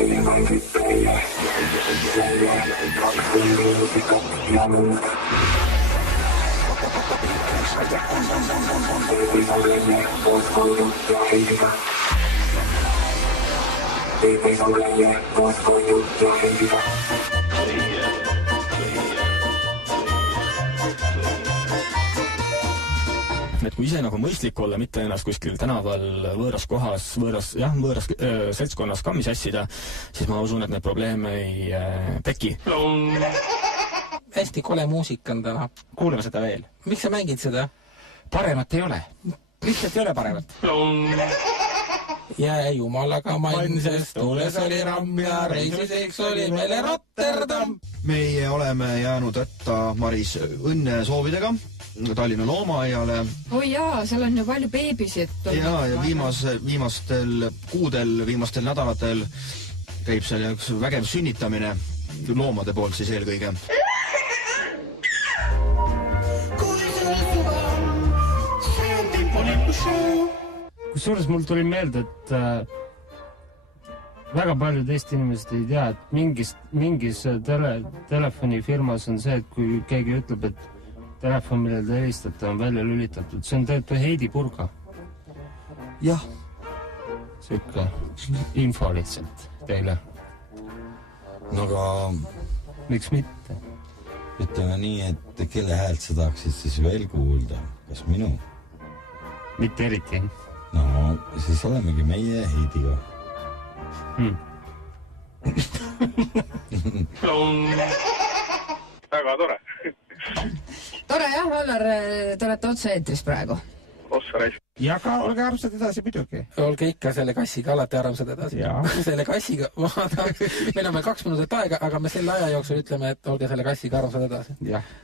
Et kui ise nagu mõistlik olla, mitte ennast kuskil tänaval võõras kohas, võõras seltskonnas kammi sassida, siis ma usun, et need probleeme ei teki. Hästi kole muusik on täna. Kuulame seda veel. Miks sa mängid seda? Paremat ei ole. Lihtsalt ei ole paremat. Ja jumalaga main, sest tuules oli ramm ja reisiseks oli meile Rotterdam. Meie oleme jäänud võtta Maris õnne soovidega Tallinna loomaaiale. Oi jaa, seal on ju palju beebisid. Ja viimastel kuudel, viimastel nädalatel käib seal üks vägev sünnitamine loomade poolt siis eelkõige. Kusjuures mul tuli meelde, et väga paljud Eesti inimesed ei tea, et mingis telefonifirmas on see, et kui keegi ütleb, et telefon, millel te helistate, on välja lülitatud. See on tegelikult Heidi Purga. Jah. Siuke info lihtsalt teile. No aga... Miks mitte? Ütleme nii, et kelle häält sa tahaksid siis veel kuulda? Kas minu? Mitte eriti. No, siis olemegi meie Heidiga. Väga tore. Tore jah, Vallar, te olete otse eetris praegu. Ossa reis. Ja ka olge armsad edasi muidugi. Olge ikka selle kassiga alati armsad edasi. Selle kassiga, meil on veel 2 minutit aega, aga me selle aja jooksul ütleme, et olge selle kassiga armsad edasi.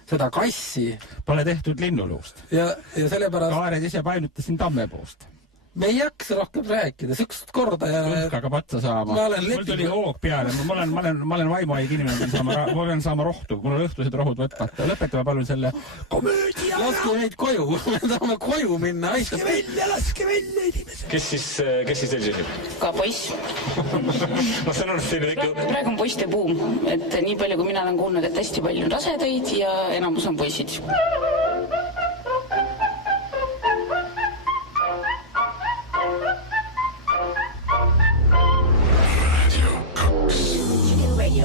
Seda kassi pole tehtud linnuluust. Ja sellepärast... Kaared ise painutasin Tammepuust. Me ei jaksa rohkem rääkida, sükst korda ja... Õhkaga patsa saama. Mul tuli hoog peale, ma olen vaimuaig inimene, ma pean saama rohtu, mul on õhtused rohud võtmata. Lõpetame palun selle komöödia. Laske meid koju, me tahame koju minna. Laske välja inimesed. Kes siis teil sünnib? Ka poiss. Ma saan aru, et teil ikka... Praegu on poiste buum, et nii palju kui mina olen kuulnud, et hästi palju on rasedaid ja enamus on poisid.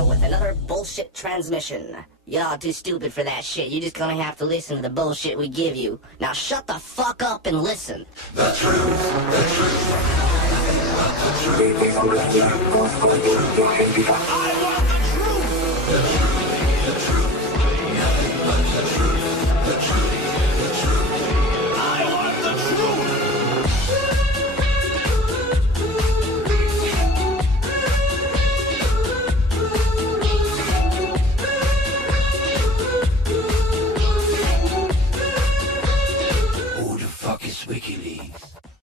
With another bullshit transmission. Y'all too stupid for that shit. You're just gonna have to listen to the bullshit we give you. Now shut the fuck up and listen. The truth, the truth. I want the truth. The truth, the truth. The truth, the truth. I want the truth. WikiLeaks.